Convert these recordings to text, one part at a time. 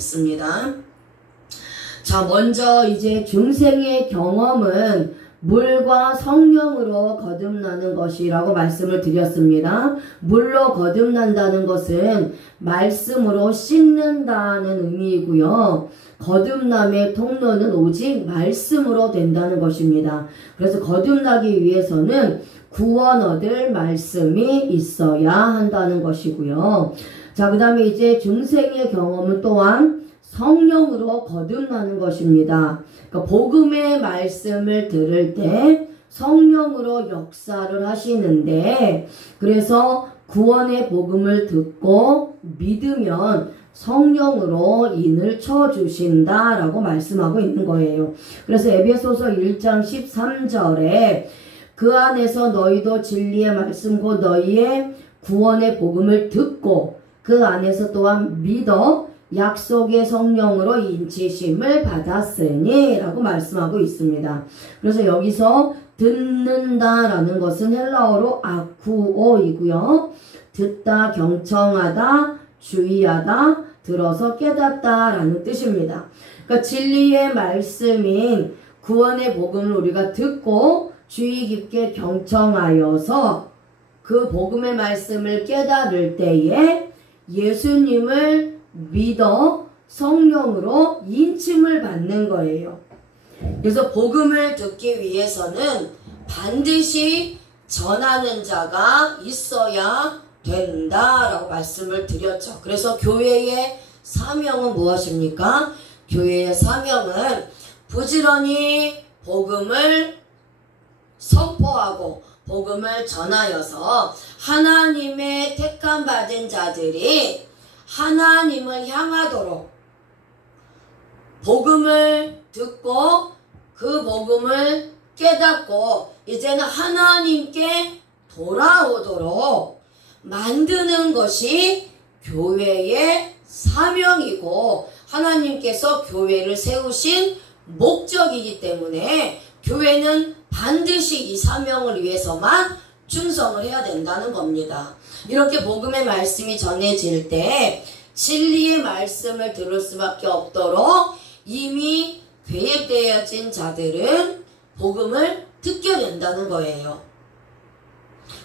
있습니다. 자, 먼저 이제 중생의 경험은 물과 성령으로 거듭나는 것이라고 말씀을 드렸습니다. 물로 거듭난다는 것은 말씀으로 씻는다는 의미이고요. 거듭남의 통로는 오직 말씀으로 된다는 것입니다. 그래서 거듭나기 위해서는 구원 얻을 말씀이 있어야 한다는 것이고요. 자, 그 다음에 이제 중생의 경험은 또한 성령으로 거듭나는 것입니다. 그러니까 복음의 말씀을 들을 때 성령으로 역사를 하시는데, 그래서 구원의 복음을 듣고 믿으면 성령으로 인을 쳐주신다라고 말씀하고 있는 거예요. 그래서 에베소서 1장 13절에 그 안에서 너희도 진리의 말씀 곧 너희의 구원의 복음을 듣고 그 안에서 또한 믿어 약속의 성령으로 인치심을 받았으니 라고 말씀하고 있습니다. 그래서 여기서 듣는다라는 것은 헬라어로 아쿠오이고요. 듣다, 경청하다, 주의하다, 들어서 깨닫다라는 뜻입니다. 그러니까 진리의 말씀인 구원의 복음을 우리가 듣고 주의 깊게 경청하여서 그 복음의 말씀을 깨달을 때에 예수님을 믿어 성령으로 인침을 받는 거예요. 그래서 복음을 듣기 위해서는 반드시 전하는 자가 있어야 된다라고 말씀을 드렸죠. 그래서 교회의 사명은 무엇입니까? 교회의 사명은 부지런히 복음을 선포하고 복음을 전하여서 하나님의 택함 받은 자들이 하나님을 향하도록 복음을 듣고 그 복음을 깨닫고 이제는 하나님께 돌아오도록 만드는 것이 교회의 사명이고 하나님께서 교회를 세우신 목적이기 때문에 교회는 반드시 이 사명을 위해서만 충성을 해야 된다는 겁니다. 이렇게 복음의 말씀이 전해질 때 진리의 말씀을 들을 수밖에 없도록 이미 계획되어진 자들은 복음을 듣게 된다는 거예요.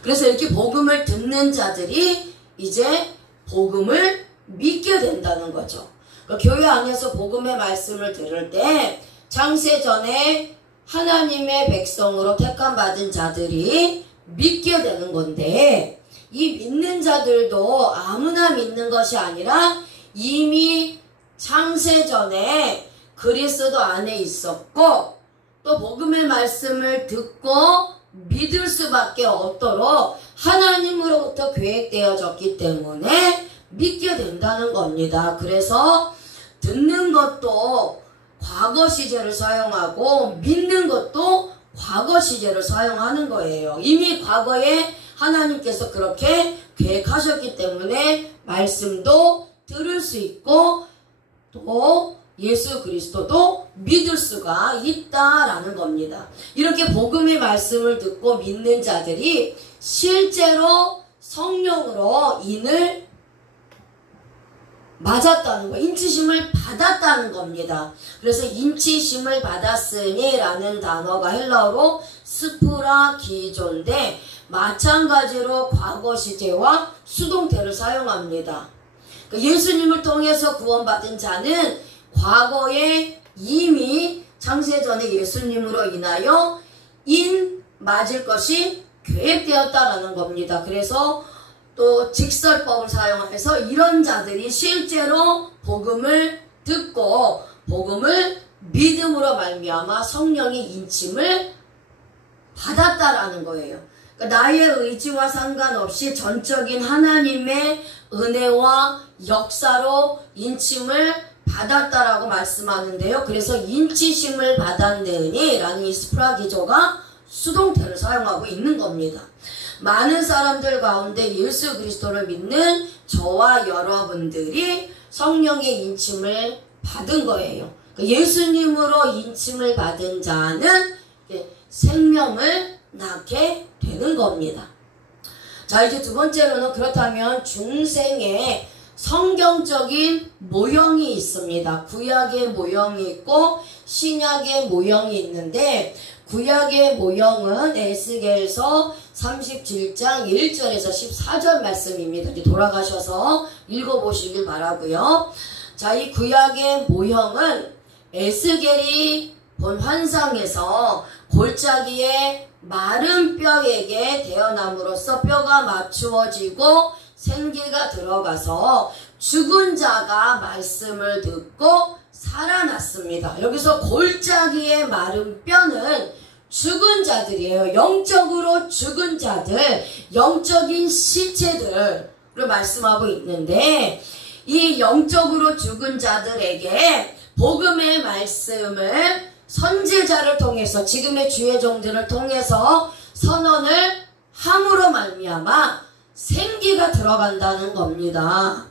그래서 이렇게 복음을 듣는 자들이 이제 복음을 믿게 된다는 거죠. 그러니까 교회 안에서 복음의 말씀을 들을 때 창세 전에 하나님의 백성으로 택함받은 자들이 믿게 되는 건데, 이 믿는 자들도 아무나 믿는 것이 아니라 이미 창세 전에 그리스도 안에 있었고 또 복음의 말씀을 듣고 믿을 수밖에 없도록 하나님으로부터 계획되어졌기 때문에 믿게 된다는 겁니다. 그래서 듣는 것도 과거 시제를 사용하고 믿는 것도 과거 시제를 사용하는 거예요. 이미 과거에 하나님께서 그렇게 계획하셨기 때문에 말씀도 들을 수 있고 또 예수 그리스도도 믿을 수가 있다라는 겁니다. 이렇게 복음의 말씀을 듣고 믿는 자들이 실제로 성령으로 인을 맞았다는 거, 인치심을 받았다는 겁니다. 그래서 인치심을 받았으니 라는 단어가 헬라어로 스프라기조인데 마찬가지로 과거 시제와 수동태를 사용합니다. 예수님을 통해서 구원받은 자는 과거에 이미 창세전에 예수님으로 인하여 인 맞을 것이 계획되었다라는 겁니다. 그래서 또 직설법을 사용해서 이런 자들이 실제로 복음을 듣고 복음을 믿음으로 말미암아 성령의 인침을 받았다라는 거예요. 그러니까 나의 의지와 상관없이 전적인 하나님의 은혜와 역사로 인침을 받았다라고 말씀하는데요. 그래서 인치심을 받았느니 라는 이 스프라기조가 수동태를 사용하고 있는 겁니다. 많은 사람들 가운데 예수 그리스도를 믿는 저와 여러분들이 성령의 인침을 받은 거예요. 예수님으로 인침을 받은 자는 생명을 낳게 되는 겁니다. 자, 이제 두 번째로는 그렇다면 중생의 성경적인 모형이 있습니다. 구약의 모형이 있고 신약의 모형이 있는데 구약의 모형은 에스겔서 37장 1절에서 14절 말씀입니다. 돌아가셔서 읽어보시길 바라고요. 자, 이 구약의 모형은 에스겔이 본 환상에서 골짜기에 마른 뼈에게 태어남으로써 뼈가 맞추어지고 생기가 들어가서 죽은 자가 말씀을 듣고 살아났습니다. 여기서 골짜기의 마른 뼈는 죽은 자들이에요. 영적으로 죽은 자들, 영적인 시체들을 말씀하고 있는데 이 영적으로 죽은 자들에게 복음의 말씀을 선지자를 통해서 지금의 주의 종들을 통해서 선언을 함으로 말미암아 생기가 들어간다는 겁니다.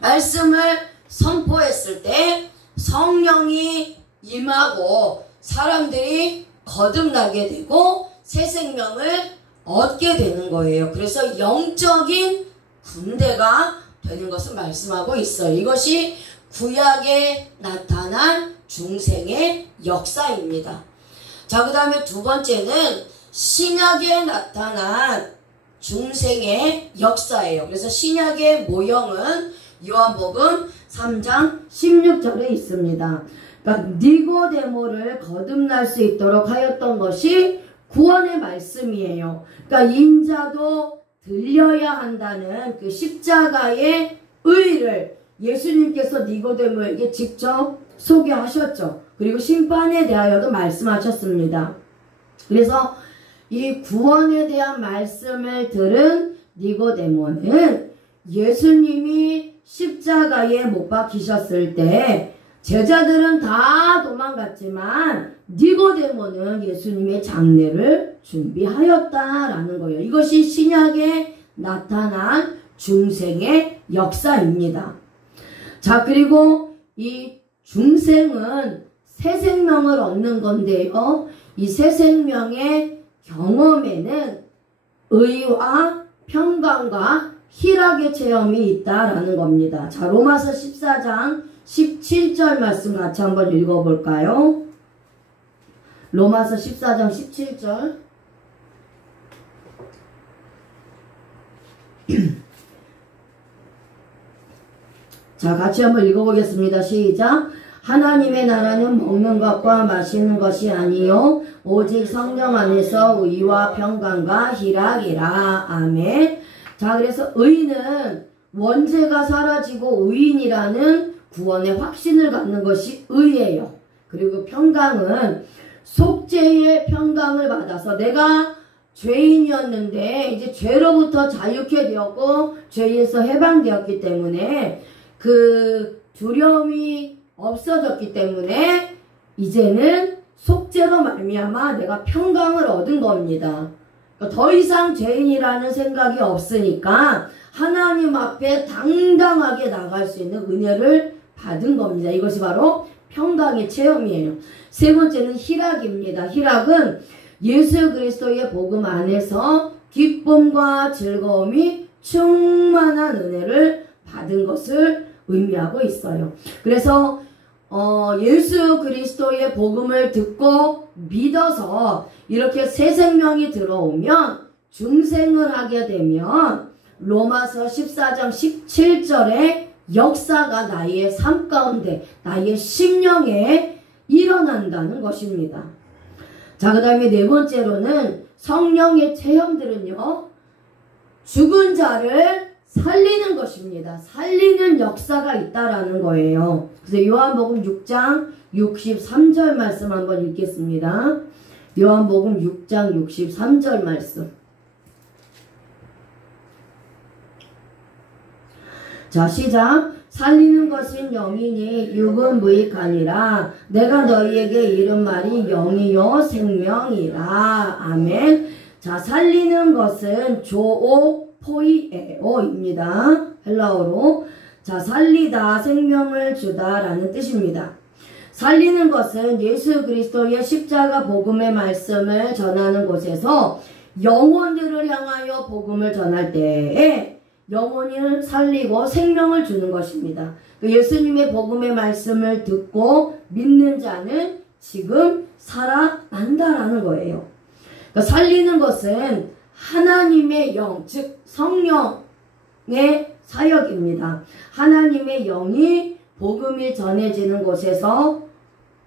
말씀을 선포했을 때 성령이 임하고 사람들이 거듭나게 되고 새 생명을 얻게 되는 거예요. 그래서 영적인 군대가 되는 것을 말씀하고 있어요. 이것이 구약에 나타난 중생의 역사입니다. 자, 그 다음에 두 번째는 신약에 나타난 중생의 역사예요. 그래서 신약의 모형은 요한복음 3장 16절에 있습니다. 그러니까 니고데모를 거듭날 수 있도록 하였던 것이 구원의 말씀이에요. 그러니까 인자도 들려야 한다는 그 십자가의 의의를 예수님께서 니고데모에게 직접 소개하셨죠. 그리고 심판에 대하여도 말씀하셨습니다. 그래서 이 구원에 대한 말씀을 들은 니고데모는 예수님이 십자가에 못 박히셨을 때 제자들은 다 도망갔지만 니고데모는 예수님의 장례를 준비하였다라는 거예요. 이것이 신약에 나타난 중생의 역사입니다. 자, 그리고 이 중생은 새 생명을 얻는 건데요. 이 새 생명의 경험에는 의와 평강과 희락의 체험이 있다라는 겁니다. 자, 로마서 14장 17절 말씀 같이 한번 읽어볼까요? 로마서 14장 17절. 자, 같이 한번 읽어보겠습니다. 시작. 하나님의 나라는 먹는 것과 마시는 것이 아니요 오직 성령 안에서 의와 평강과 희락이라. 아멘. 자, 그래서 의는 원죄가 사라지고 의인이라는 구원의 확신을 갖는 것이 의예요. 그리고 평강은 속죄의 평강을 받아서 내가 죄인이었는데 이제 죄로부터 자유케 되었고 죄에서 해방되었기 때문에 그 두려움이 없어졌기 때문에 이제는 속죄로 말미암아 내가 평강을 얻은 겁니다. 그러니까 더 이상 죄인이라는 생각이 없으니까 하나님 앞에 당당하게 나갈 수 있는 은혜를 받은 겁니다. 이것이 바로 평강의 체험이에요. 세 번째는 희락입니다. 희락은 예수 그리스도의 복음 안에서 기쁨과 즐거움이 충만한 은혜를 받은 것을 의미하고 있어요. 그래서 예수 그리스도의 복음을 듣고 믿어서 이렇게 새 생명이 들어오면 중생을 하게 되면 로마서 14장 17절에 역사가 나의 삶 가운데 나의 심령에 일어난다는 것입니다. 자, 그 다음에 네 번째로는 성령의 체험들은요, 죽은 자를 살리는 것입니다. 살리는 역사가 있다라는 거예요. 그래서 요한복음 6장 63절 말씀 한번 읽겠습니다. 요한복음 6장 63절 말씀. 자, 시작. 살리는 것은 영이니 육은 무익하니라. 내가 너희에게 이른 말이 영이요 생명이라. 아멘. 자, 살리는 것은 조오포이에오입니다. 헬라어로. 자, 살리다, 생명을 주다 라는 뜻입니다. 살리는 것은 예수 그리스도의 십자가 복음의 말씀을 전하는 곳에서 영혼들을 향하여 복음을 전할 때에 영혼을 살리고 생명을 주는 것입니다. 예수님의 복음의 말씀을 듣고 믿는 자는 지금 살아난다라는 거예요. 살리는 것은 하나님의 영, 즉 성령의 사역입니다. 하나님의 영이 복음이 전해지는 곳에서,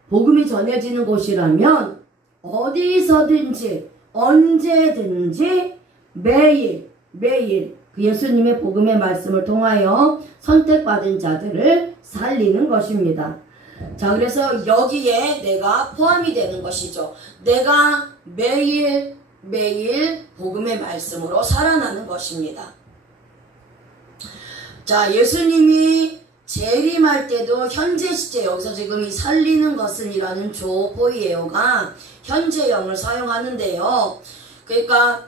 복음이 전해지는 곳이라면 어디서든지 언제든지 매일 그 예수님의 복음의 말씀을 통하여 선택받은 자들을 살리는 것입니다. 자, 그래서 여기에 내가 포함이 되는 것이죠. 내가 매일 복음의 말씀으로 살아나는 것입니다. 자, 예수님이 재림할 때도 현재 시제, 여기서 지금 이 살리는 것은 이라는 조포이에요가 현재형을 사용하는데요. 그러니까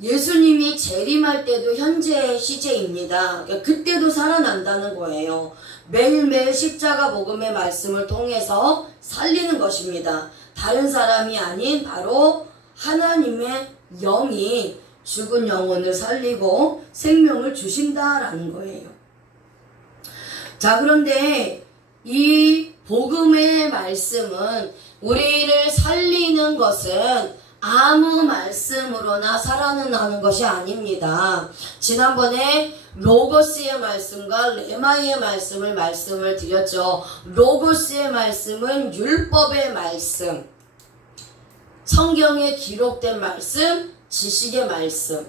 예수님이 재림할 때도 현재 시제입니다. 그러니까 그때도 살아난다는 거예요. 매일매일 십자가 복음의 말씀을 통해서 살리는 것입니다. 다른 사람이 아닌 바로 하나님의 영이 죽은 영혼을 살리고 생명을 주신다라는 거예요. 자, 그런데 이 복음의 말씀은 우리를 살리는 것은 아무 말씀으로나 살아나는 것이 아닙니다. 지난번에 로고스의 말씀과 레마의 말씀을 드렸죠. 로고스의 말씀은 율법의 말씀, 성경에 기록된 말씀, 지식의 말씀,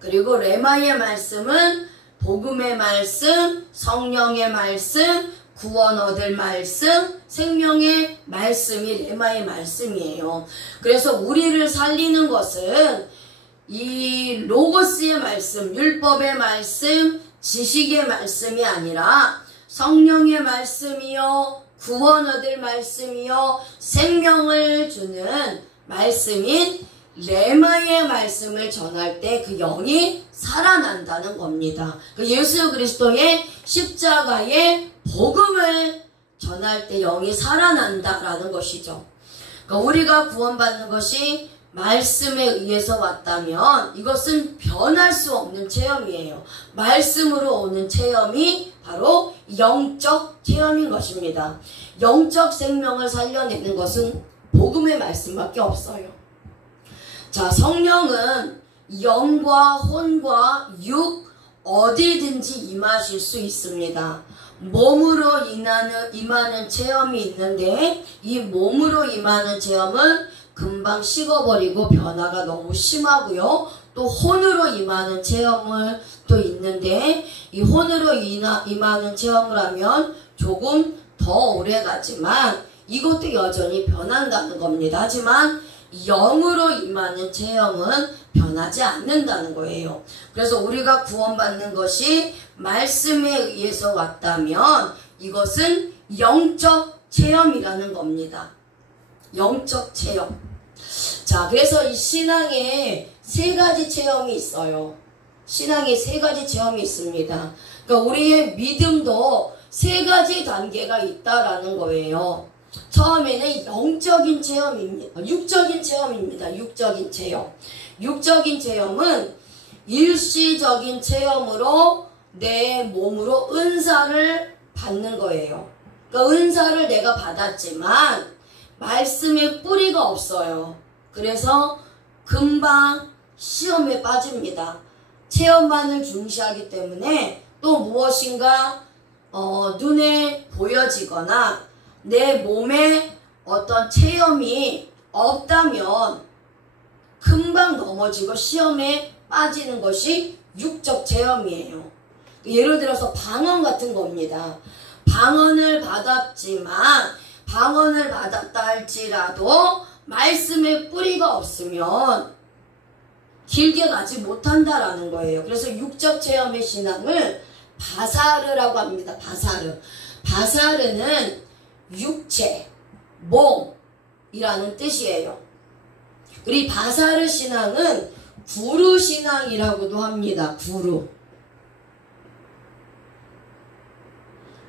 그리고 레마의 말씀은 복음의 말씀, 성령의 말씀, 구원 얻을 말씀, 생명의 말씀이 레마의 말씀이에요. 그래서 우리를 살리는 것은 이 로고스의 말씀, 율법의 말씀, 지식의 말씀이 아니라 성령의 말씀이요, 구원 얻을 말씀이요, 생명을 주는 말씀인 레마의 말씀을 전할 때 그 영이 살아난다는 겁니다. 예수 그리스도의 십자가의 복음을 전할 때 영이 살아난다라는 것이죠. 그러니까 우리가 구원받는 것이 말씀에 의해서 왔다면 이것은 변할 수 없는 체험이에요. 말씀으로 오는 체험이 바로 영적 체험인 것입니다. 영적 생명을 살려내는 것은 복음의 말씀밖에 없어요. 자, 성령은 영과 혼과 육 어디든지 임하실 수 있습니다. 몸으로 임하는 체험이 있는데 이 몸으로 임하는 체험은 금방 식어버리고 변화가 너무 심하고요. 또 혼으로 임하는 체험을 또 있는데 이 혼으로 임하는 체험을 하면 조금 더 오래 가지만 이것도 여전히 변한다는 겁니다. 하지만 영으로 임하는 체험은 변하지 않는다는 거예요. 그래서 우리가 구원받는 것이 말씀에 의해서 왔다면 이것은 영적 체험이라는 겁니다. 영적 체험. 자, 그래서 이 신앙에 세 가지 체험이 있어요. 신앙에 세 가지 체험이 있습니다. 그러니까 우리의 믿음도 세 가지 단계가 있다라는 거예요. 처음에는 영적인 체험입니다. 육적인 체험입니다. 육적인 체험. 육적인 체험은 일시적인 체험으로 내 몸으로 은사를 받는 거예요. 그러니까 은사를 내가 받았지만 말씀에 뿌리가 없어요. 그래서 금방 시험에 빠집니다. 체험만을 중시하기 때문에 또 무엇인가 눈에 보여지거나 내 몸에 어떤 체험이 없다면 금방 넘어지고 시험에 빠지는 것이 육적 체험이에요. 예를 들어서 방언 같은 겁니다. 방언을 받았지만 방언을 받았다 할지라도 말씀에 뿌리가 없으면 길게 가지 못한다라는 거예요. 그래서 육적 체험의 신앙을 바사르라고 합니다. 바사르. 바사르는 육체, 몸이라는 뜻이에요. 우리 바사르 신앙은 구루 신앙이라고도 합니다.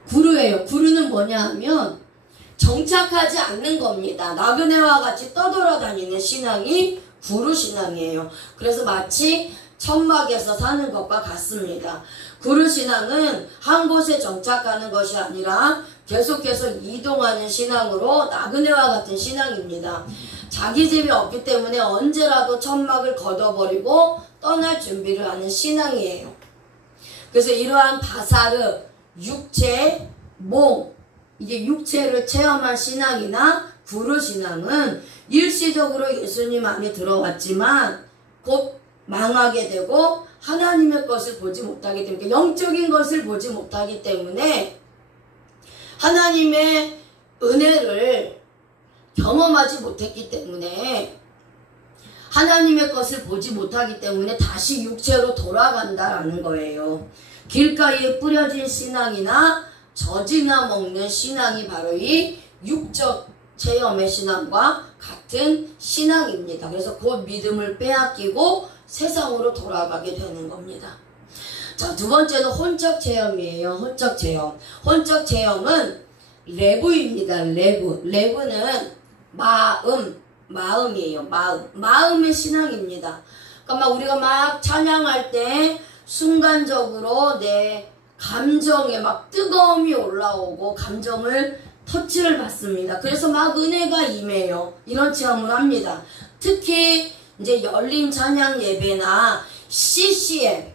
구루예요. 구루는 뭐냐 하면 정착하지 않는 겁니다. 나그네와 같이 떠돌아다니는 신앙이 구루 신앙이에요. 그래서 마치 천막에서 사는 것과 같습니다. 구루신앙은 한 곳에 정착하는 것이 아니라 계속해서 이동하는 신앙으로 나그네와 같은 신앙입니다. 자기 집이 없기 때문에 언제라도 천막을 걷어버리고 떠날 준비를 하는 신앙이에요. 그래서 이러한 바사르, 육체, 몸, 이게 육체를 체험한 신앙이나 구루신앙은 일시적으로 예수님 안에 들어왔지만 곧 망하게 되고 하나님의 것을 보지 못하기 때문에, 영적인 것을 보지 못하기 때문에 하나님의 은혜를 경험하지 못했기 때문에, 하나님의 것을 보지 못하기 때문에 다시 육체로 돌아간다라는 거예요. 길가에 뿌려진 신앙이나 젖이나 먹는 신앙이 바로 이 육적 체험의 신앙과 같은 신앙입니다. 그래서 곧 믿음을 빼앗기고 세상으로 돌아가게 되는 겁니다. 자, 두 번째는 혼적 체험이에요. 혼적 체험. 혼적 체험은 레브입니다. 레브는 마음이에요. 마음의 신앙입니다. 그러니까 우리가 막 찬양할 때 순간적으로 내 감정에 막 뜨거움이 올라오고 감정을 터치를 받습니다. 그래서 막 은혜가 임해요. 이런 체험을 합니다. 특히 이제 열린 찬양 예배나 CCM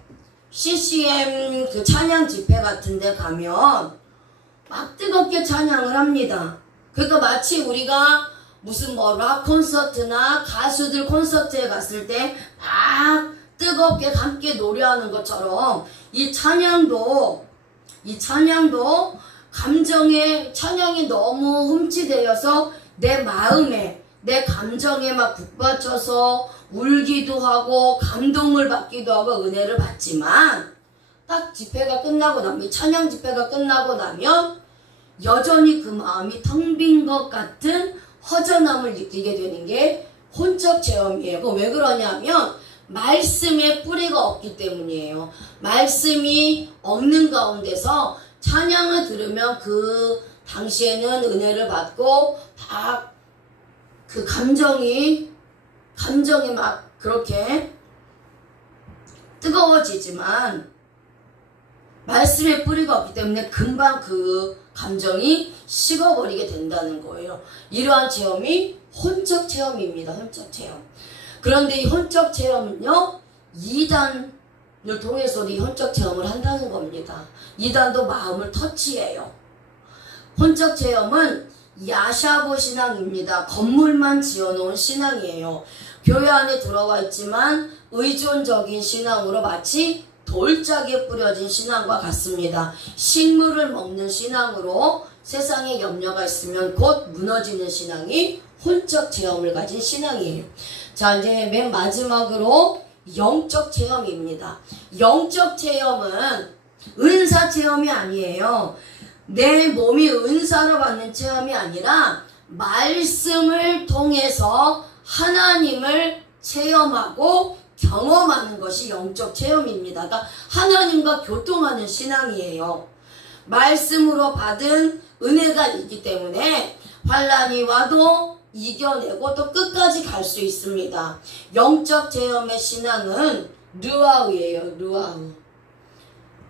그 찬양 집회 같은 데 가면 막 뜨겁게 찬양을 합니다. 그러니까 마치 우리가 무슨 락 콘서트나 가수들 콘서트에 갔을 때 막 뜨겁게 함께 노래하는 것처럼 이 찬양도 찬양이 너무 흠치되어서 내 마음에, 내 감정에 막 북받쳐서 울기도 하고 감동을 받기도 하고 은혜를 받지만, 딱 집회가 끝나고 나면, 찬양 집회가 끝나고 나면 여전히 그 마음이 텅 빈 것 같은 허전함을 느끼게 되는 게 혼적 체험이에요. 왜 그러냐면 말씀에 뿌리가 없기 때문이에요. 말씀이 없는 가운데서 찬양을 들으면 그 당시에는 은혜를 받고 막 그 감정이 막 그렇게 뜨거워지지만 말씀에 뿌리가 없기 때문에 금방 그 감정이 식어버리게 된다는 거예요. 이러한 체험이 혼적 체험입니다. 혼적 체험. 그런데 이 혼적 체험은요, 2단을 통해서도 이 혼적 체험을 한다는 겁니다. 2단도 마음을 터치해요. 혼적 체험은 야샤보 신앙입니다. 건물만 지어놓은 신앙이에요. 교회 안에 들어와 있지만 의존적인 신앙으로 마치 돌짝에 뿌려진 신앙과 같습니다. 식물을 먹는 신앙으로 세상에 염려가 있으면 곧 무너지는 신앙이 혼적 체험을 가진 신앙이에요. 자, 이제 맨 마지막으로 영적 체험입니다. 영적 체험은 은사 체험이 아니에요. 내 몸이 은사로 받는 체험이 아니라 말씀을 통해서 하나님을 체험하고 경험하는 것이 영적 체험입니다. 그러니까 하나님과 교통하는 신앙이에요. 말씀으로 받은 은혜가 있기 때문에 환난이 와도 이겨내고 또 끝까지 갈 수 있습니다. 영적 체험의 신앙은 르아흐예요.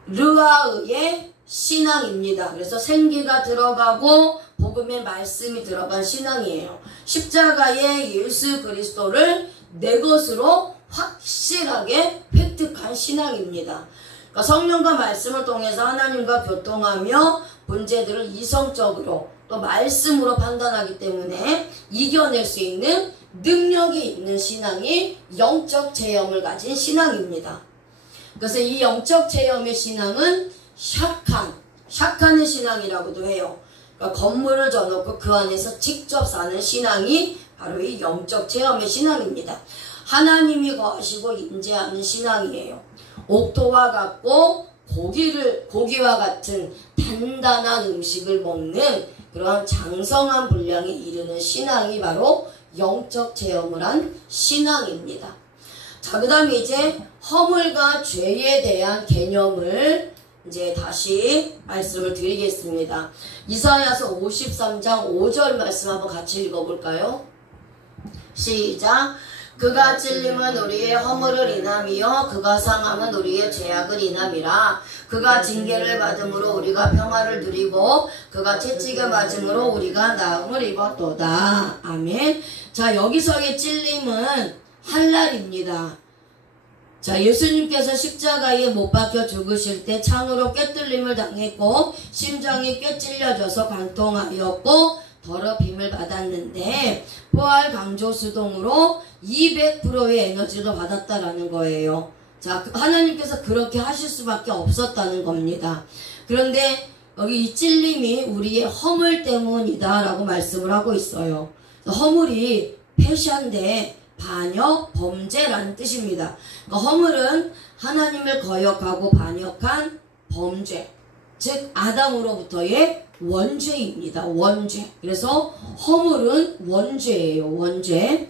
르아흐의 신앙입니다. 그래서 생기가 들어가고 복음의 말씀이 들어간 신앙이에요. 십자가의 예수 그리스도를 내 것으로 확실하게 획득한 신앙입니다. 그러니까 성령과 말씀을 통해서 하나님과 교통하며 문제들을 이성적으로 또 말씀으로 판단하기 때문에 이겨낼 수 있는 능력이 있는 신앙이 영적 체험을 가진 신앙입니다. 그래서 이 영적 체험의 신앙은 샤칸의 신앙이라고도 해요. 그러니까 건물을 져놓고 그 안에서 직접 사는 신앙이 바로 이 영적 체험의 신앙입니다. 하나님이 거하시고 임재하는 신앙이에요. 옥토와 같고 고기와 같은 단단한 음식을 먹는 그러한 장성한 분량에 이르는 신앙이 바로 영적 체험을 한 신앙입니다. 자, 그 다음에 이제 허물과 죄에 대한 개념을 이제 다시 말씀을 드리겠습니다. 이사야서 53장 5절 말씀 한번 같이 읽어볼까요? 시작. 그가 찔림은 우리의 허물을 인함이요 그가 상함은 우리의 죄악을 인함이라. 그가 징계를 받음으로 우리가 평화를 누리고 그가 채찍에 맞음으로 우리가 나음을 입었도다. 아멘. 자, 여기서의 찔림은 한날입니다. 자, 예수님께서 십자가에 못 박혀 죽으실 때 창으로 꿰뚫림을 당했고 심장이 꿰찔려져서 관통하였고 더럽힘을 받았는데 부활 강조 수동으로 200%의 에너지를 받았다라는 거예요. 자, 하나님께서 그렇게 하실 수밖에 없었다는 겁니다. 그런데 여기 이 찔림이 우리의 허물 때문이다 라고 말씀을 하고 있어요. 허물이 패시한데 반역, 범죄라는 뜻입니다. 그러니까 허물은 하나님을 거역하고 반역한 범죄, 즉 아담으로부터의 원죄입니다. 원죄. 그래서 허물은 원죄예요. 원죄.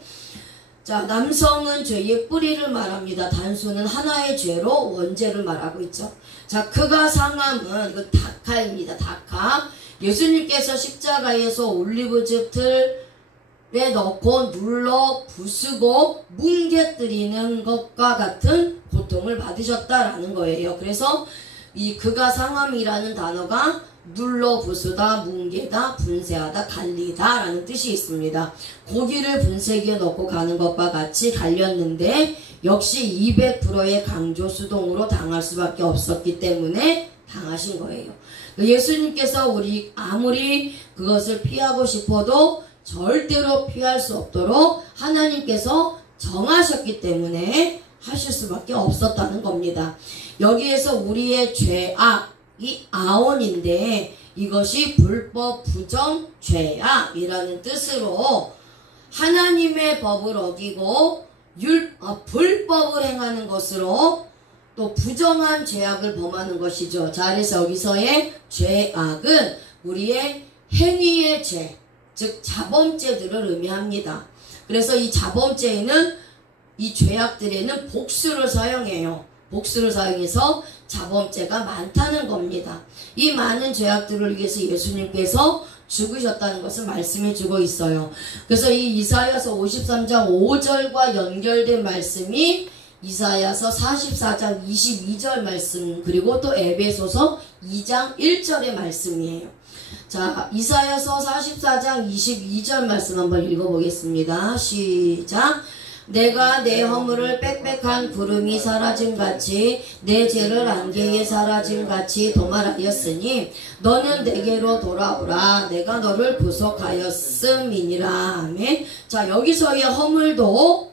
자, 남성은 죄의 뿌리를 말합니다. 단수는 하나의 죄로 원죄를 말하고 있죠. 자, 그가 상함은 이거 다카입니다. 다카. 예수님께서 십자가에서 올리브즙 틀에 넣고 눌러 부수고 뭉개뜨리는 것과 같은 고통을 받으셨다라는 거예요. 그래서 이 그가 상함이라는 단어가 눌러 부수다, 뭉개다, 분쇄하다, 갈리다 라는 뜻이 있습니다. 고기를 분쇄기에 넣고 가는 것과 같이 갈렸는데 역시 200%의 강조 수동으로 당할 수밖에 없었기 때문에 당하신 거예요. 예수님께서 우리 아무리 그것을 피하고 싶어도 절대로 피할 수 없도록 하나님께서 정하셨기 때문에 하실 수밖에 없었다는 겁니다. 여기에서 우리의 죄악이 아온인데 이것이 불법 부정 죄악이라는 뜻으로 하나님의 법을 어기고 불법을 행하는 것으로 또 부정한 죄악을 범하는 것이죠. 자, 그래서 여기서의 죄악은 우리의 행위의 죄, 즉 자범죄들을 의미합니다. 그래서 이 자범죄에는 이 죄악들에는 복수를 사용해요. 복수를 사용해서 자범죄가 많다는 겁니다. 이 많은 죄악들을 위해서 예수님께서 죽으셨다는 것을 말씀해 주고 있어요. 그래서 이 이사야서 53장 5절과 연결된 말씀이 이사야서 44장 22절 말씀, 그리고 또 에베소서 2장 1절의 말씀이에요. 자, 이사야서 44장 22절 말씀 한번 읽어보겠습니다. 시작. 내가 내 허물을 빽빽한 구름이 사라짐같이 내 죄를 안개에 사라짐같이 도말하였으니 너는 내게로 돌아오라. 내가 너를 구속하였음이니라. 아멘. 자, 여기서의 허물도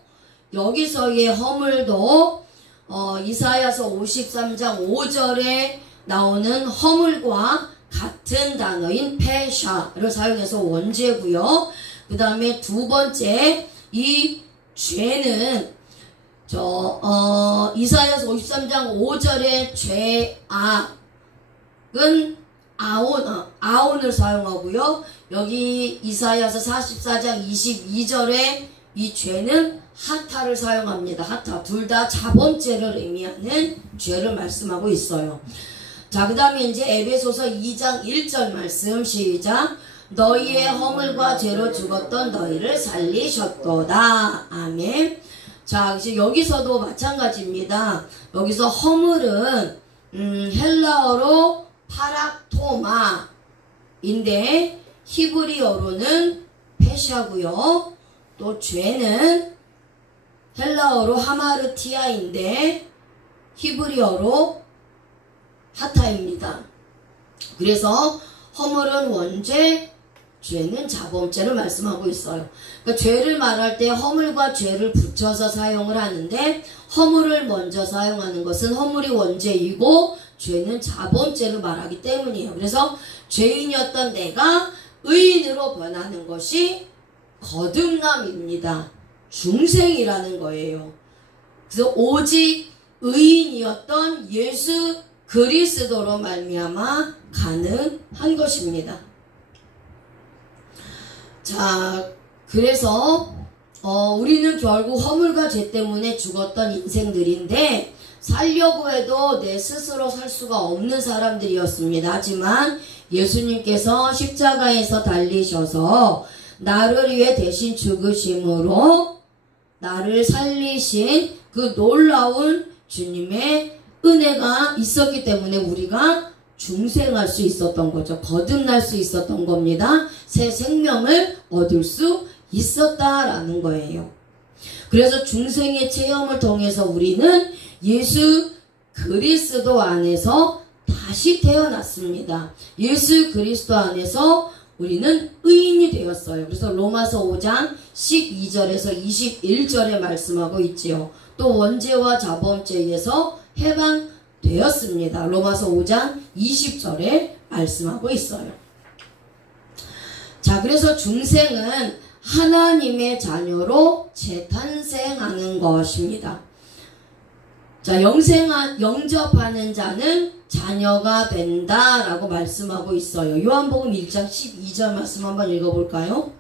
이사야서 53장 5절에 나오는 허물과 같은 단어인 페샤를 사용해서 원죄고요. 그 다음에 두 번째, 이 죄는 이사야서 53장 5절의 죄악은 아온을 사용하고요. 여기 이사야서 44장 22절에 이 죄는 하타를 사용합니다. 하타. 둘 다 자범죄를 의미하는 죄를 말씀하고 있어요. 자, 그 다음에 이제 에베소서 2장 1절 말씀 시작. 너희의 허물과 죄로 죽었던 너희를 살리셨도다. 아멘. 자, 이제 여기서도 마찬가지입니다. 여기서 허물은 헬라어로 파락토마인데 히브리어로는 페샤고요. 또 죄는 헬라어로 하마르티아인데 히브리어로 하타입니다. 그래서 허물은 원죄, 죄는 자범죄를 말씀하고 있어요. 그러니까 죄를 말할 때 허물과 죄를 붙여서 사용을 하는데 허물을 먼저 사용하는 것은 허물이 원죄이고 죄는 자범죄를 말하기 때문이에요. 그래서 죄인이었던 내가 의인으로 변하는 것이 거듭남입니다. 중생이라는 거예요. 그래서 오직 의인이었던 예수 그리스도로 말미암아 가능한 것입니다. 자, 그래서 우리는 결국 허물과 죄 때문에 죽었던 인생들인데 살려고 해도 내 스스로 살 수가 없는 사람들이었습니다. 하지만 예수님께서 십자가에서 달리셔서 나를 위해 대신 죽으심으로 나를 살리신 그 놀라운 주님의 은혜가 있었기 때문에 우리가 중생할 수 있었던 거죠. 거듭날 수 있었던 겁니다. 새 생명을 얻을 수 있었다라는 거예요. 그래서 중생의 체험을 통해서 우리는 예수 그리스도 안에서 다시 태어났습니다. 예수 그리스도 안에서 우리는 의인이 되었어요. 그래서 로마서 5장 12절에서 21절에 말씀하고 있지요. 또 원죄와 자범죄에서 해방되었습니다. 로마서 5장 20절에 말씀하고 있어요. 자, 그래서 중생은 하나님의 자녀로 재탄생하는 것입니다. 자, 영접하는 자는 자녀가 된다라고 말씀하고 있어요. 요한복음 1장 12절 말씀 한번 읽어볼까요?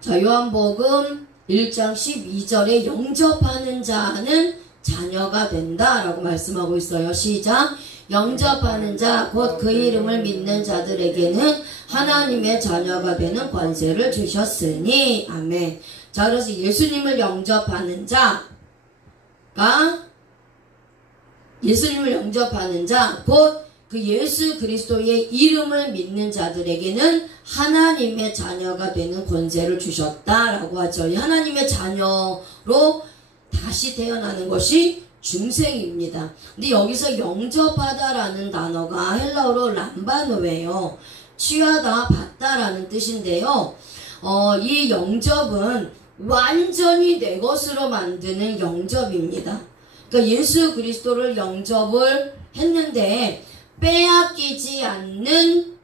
자, 요한복음 1장 12절에 영접하는 자는 자녀가 된다라고 말씀하고 있어요. 시작. 영접하는 자 곧 그 이름을 믿는 자들에게는 하나님의 자녀가 되는 권세를 주셨으니. 아멘. 자, 그래서 예수님을 영접하는 자 곧 그 예수 그리스도의 이름을 믿는 자들에게는 하나님의 자녀가 되는 권세를 주셨다라고 하죠. 하나님의 자녀로 다시 태어나는 것이 중생입니다. 근데 여기서 영접하다라는 단어가 헬라어로 람바노예요. 취하다, 받다라는 뜻인데요. 이 영접은 완전히 내 것으로 만드는 영접입니다. 그러니까 예수 그리스도를 영접을 했는데 빼앗기지 않는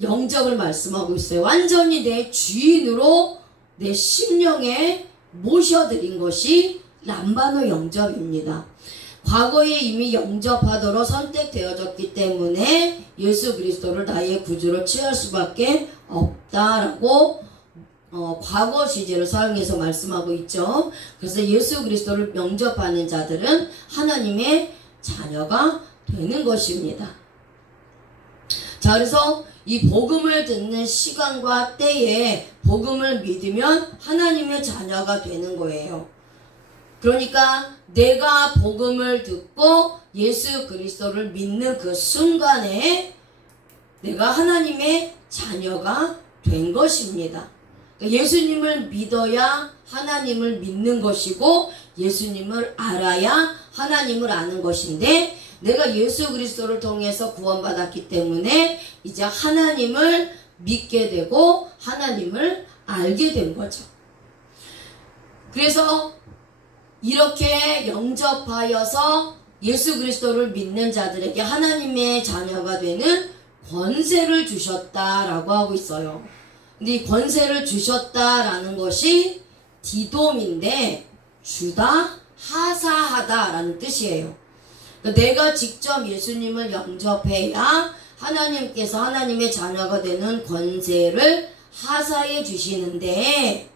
영접을 말씀하고 있어요. 완전히 내 주인으로 내 심령에 모셔드린 것이 람바노 영접입니다. 과거에 이미 영접하도록 선택되어졌기 때문에 예수 그리스도를 나의 구주로 취할 수밖에 없다라고 과거 시제를 사용해서 말씀하고 있죠. 그래서 예수 그리스도를 영접하는 자들은 하나님의 자녀가 되는 것입니다. 자, 그래서 이 복음을 듣는 시간과 때에 복음을 믿으면 하나님의 자녀가 되는 거예요. 그러니까 내가 복음을 듣고 예수 그리스도를 믿는 그 순간에 내가 하나님의 자녀가 된 것입니다. 예수님을 믿어야 하나님을 믿는 것이고 예수님을 알아야 하나님을 아는 것인데 내가 예수 그리스도를 통해서 구원받았기 때문에 이제 하나님을 믿게 되고 하나님을 알게 된 거죠. 그래서 이렇게 영접하여서 예수 그리스도를 믿는 자들에게 하나님의 자녀가 되는 권세를 주셨다라고 하고 있어요. 근데 이 권세를 주셨다라는 것이 디돔인데 주다, 하사하다라는 뜻이에요. 그러니까 내가 직접 예수님을 영접해야 하나님께서 하나님의 자녀가 되는 권세를 하사해 주시는데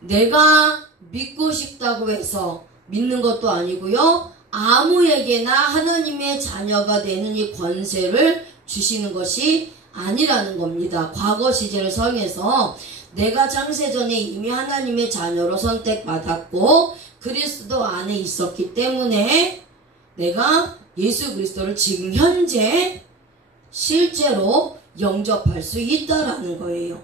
내가 믿고 싶다고 해서 믿는 것도 아니고요. 아무에게나 하나님의 자녀가 되는 이 권세를 주시는 것이 아니라는 겁니다. 과거 시제를 사용해서 내가 창세전에 이미 하나님의 자녀로 선택받았고 그리스도 안에 있었기 때문에 내가 예수 그리스도를 지금 현재 실제로 영접할 수 있다라는 거예요.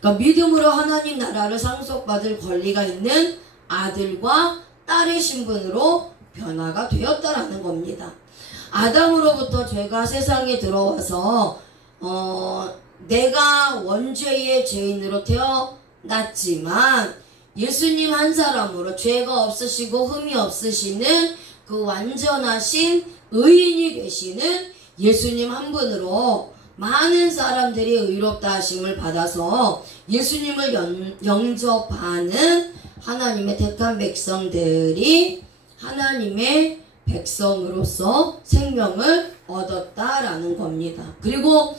그러니까 믿음으로 하나님 나라를 상속받을 권리가 있는 아들과 딸의 신분으로 변화가 되었다라는 겁니다. 아담으로부터 죄가 세상에 들어와서 내가 원죄의 죄인으로 태어났지만 예수님 한 사람으로 죄가 없으시고 흠이 없으시는 그 완전하신 의인이 되시는 예수님 한 분으로 많은 사람들이 의롭다 하심을 받아서 예수님을 영접하는 하나님의 택한 백성들이 하나님의 백성으로서 생명을 얻었다라는 겁니다. 그리고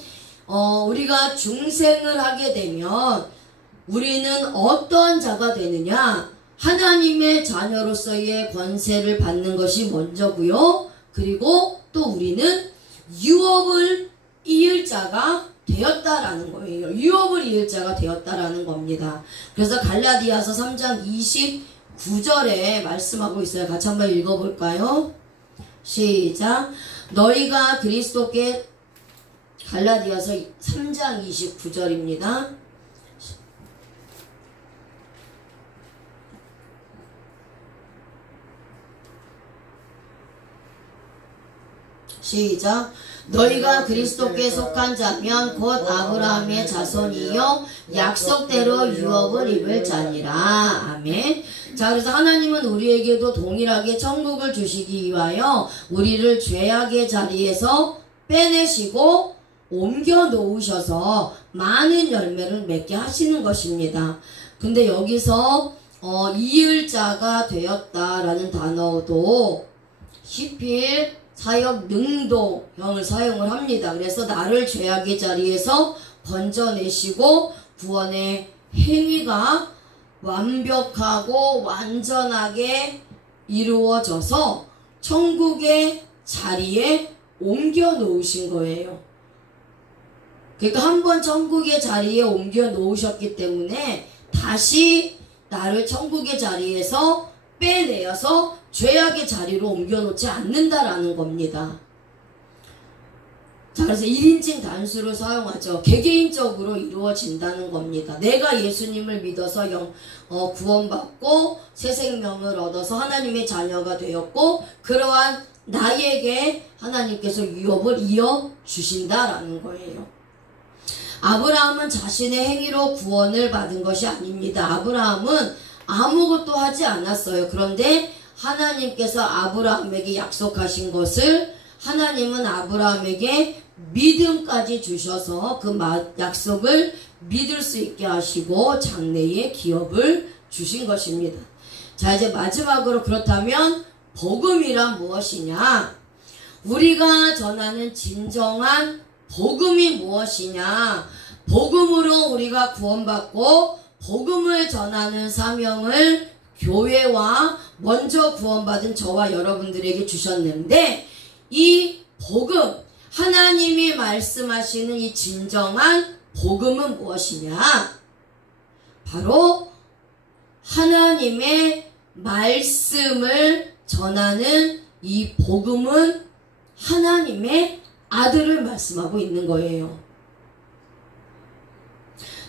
우리가 중생을 하게 되면 우리는 어떠한 자가 되느냐? 하나님의 자녀로서의 권세를 받는 것이 먼저고요. 그리고 또 우리는 유업을 이을 자가 되었다. 되었다라는 거예요. 유업을 이을 자가 되었다라는 겁니다. 그래서 갈라디아서 3장 29절에 말씀하고 있어요. 같이 한번 읽어볼까요? 시작. 너희가 그리스도께, 갈라디아서 3장 29절입니다. 시작. 너희가 그리스도께 속한 자면 곧 아브라함의 자손이요 약속대로 유업을 입을 자니라. 아멘. 자, 그래서 하나님은 우리에게도 동일하게 천국을 주시기 위하여 우리를 죄악의 자리에서 빼내시고 옮겨 놓으셔서 많은 열매를 맺게 하시는 것입니다. 근데 여기서 이을 자가 되었다라는 단어도 히필 사역 능동형을 사용을 합니다. 그래서 나를 죄악의 자리에서 건져내시고 구원의 행위가 완벽하고 완전하게 이루어져서 천국의 자리에 옮겨 놓으신 거예요. 그러니까 한번 천국의 자리에 옮겨 놓으셨기 때문에 다시 나를 천국의 자리에서 빼내어서 죄악의 자리로 옮겨놓지 않는다라는 겁니다. 자, 그래서 1인칭 단수를 사용하죠. 개개인적으로 이루어진다는 겁니다. 내가 예수님을 믿어서 구원받고 새 생명을 얻어서 하나님의 자녀가 되었고 그러한 나에게 하나님께서 유업을 이어주신다라는 거예요. 아브라함은 자신의 행위로 구원을 받은 것이 아닙니다. 아브라함은 아무것도 하지 않았어요. 그런데 하나님께서 아브라함에게 약속하신 것을 하나님은 아브라함에게 믿음까지 주셔서 그 약속을 믿을 수 있게 하시고 장래의 기업을 주신 것입니다. 자, 이제 마지막으로 그렇다면 복음이란 무엇이냐? 우리가 전하는 진정한 복음이 무엇이냐? 복음으로 우리가 구원받고 복음을 전하는 사명을 교회와 먼저 구원받은 저와 여러분들에게 주셨는데 이 복음, 하나님이 말씀하시는 이 진정한 복음은 무엇이냐? 바로 하나님의 말씀을 전하는 이 복음은 하나님의 아들을 말씀하고 있는 거예요.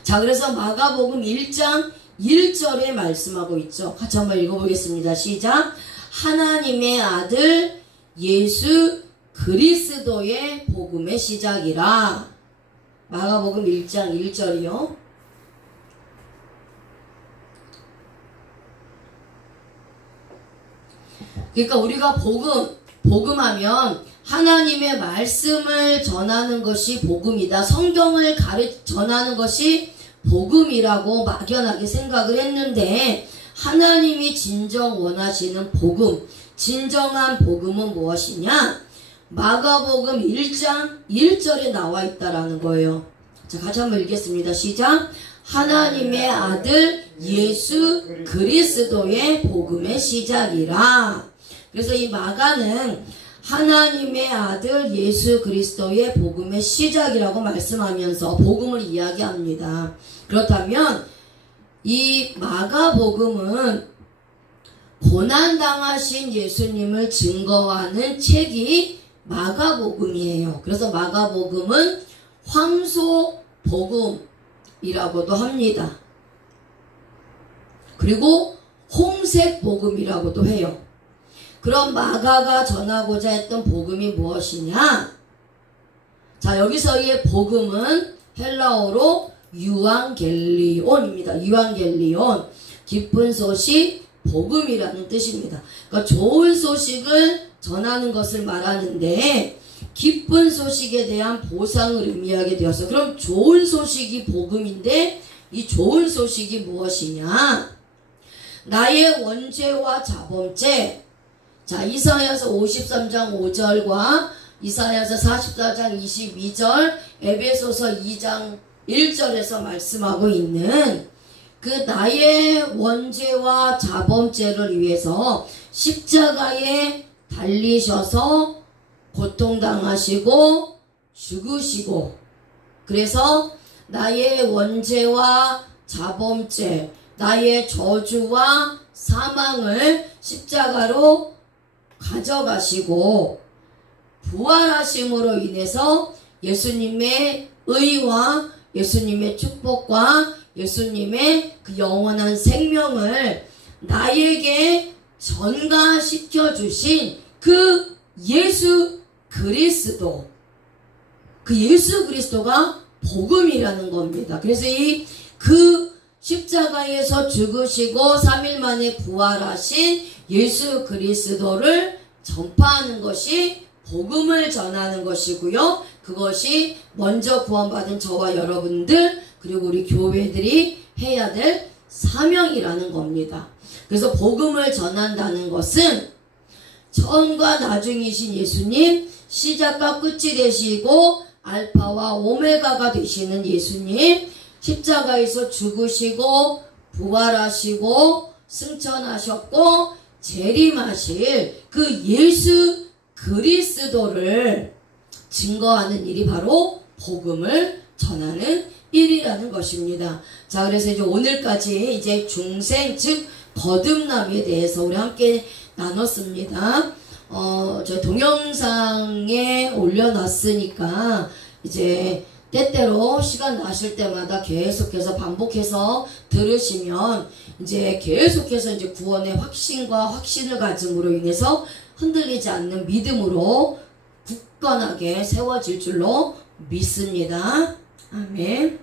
자, 그래서 마가복음 1장 1절에 말씀하고 있죠. 같이 한번 읽어보겠습니다. 시작. 하나님의 아들 예수 그리스도의 복음의 시작이라. 마가복음 1장 1절이요. 그러니까 우리가 복음하면 하나님의 말씀을 전하는 것이 복음이다. 성경을 전하는 것이 복음이라고 막연하게 생각을 했는데 하나님이 진정 원하시는 복음, 진정한 복음은 무엇이냐? 마가복음 1장 1절에 나와 있다라는 거예요. 자, 같이 한번 읽겠습니다. 시작. 하나님의 아들 예수 그리스도의 복음의 시작이라. 그래서 이 마가는 하나님의 아들 예수 그리스도의 복음의 시작이라고 말씀하면서 복음을 이야기합니다. 그렇다면 이 마가복음은 고난당하신 예수님을 증거하는 책이 마가복음이에요. 그래서 마가복음은 황소복음이라고도 합니다. 그리고 홍색복음이라고도 해요. 그럼 마가가 전하고자 했던 복음이 무엇이냐? 자, 여기서의 복음은 헬라어로 유앙겔리온입니다. 유앙겔리온, 기쁜 소식, 복음이라는 뜻입니다. 그러니까 좋은 소식을 전하는 것을 말하는데 기쁜 소식에 대한 보상을 의미하게 되어서, 그럼 좋은 소식이 복음인데 이 좋은 소식이 무엇이냐? 나의 원죄와 자범죄. 자, 이사야서 53장 5절과 이사야서 44장 22절, 에베소서 2장 1절에서 말씀하고 있는 그 나의 원죄와 자범죄를 위해서 십자가에 달리셔서 고통당하시고 죽으시고 그래서 나의 원죄와 자범죄, 나의 저주와 사망을 십자가로 가져가시고 부활하심으로 인해서 예수님의 의와 예수님의 축복과 예수님의 그 영원한 생명을 나에게 전가시켜 주신 그 예수 그리스도, 그 예수 그리스도가 복음이라는 겁니다. 그래서 그 십자가에서 죽으시고 3일 만에 부활하신 예수 그리스도를 전파하는 것이 복음을 전하는 것이고요. 그것이 먼저 구원받은 저와 여러분들 그리고 우리 교회들이 해야 될 사명이라는 겁니다. 그래서 복음을 전한다는 것은 처음과 나중이신 예수님, 시작과 끝이 되시고 알파와 오메가가 되시는 예수님, 십자가에서 죽으시고 부활하시고 승천하셨고 재림하실 그 예수 그리스도를 증거하는 일이 바로 복음을 전하는 일이라는 것입니다. 자, 그래서 이제 오늘까지 이제 중생 즉 거듭남에 대해서 우리 함께 나눴습니다. 저 동영상에 올려놨으니까 이제 때때로 시간 나실 때마다 계속해서 반복해서 들으시면 이제 계속해서 이제 구원의 확신과 확신을 가짐으로 인해서 흔들리지 않는 믿음으로 굳건하게 세워질 줄로 믿습니다. 아멘.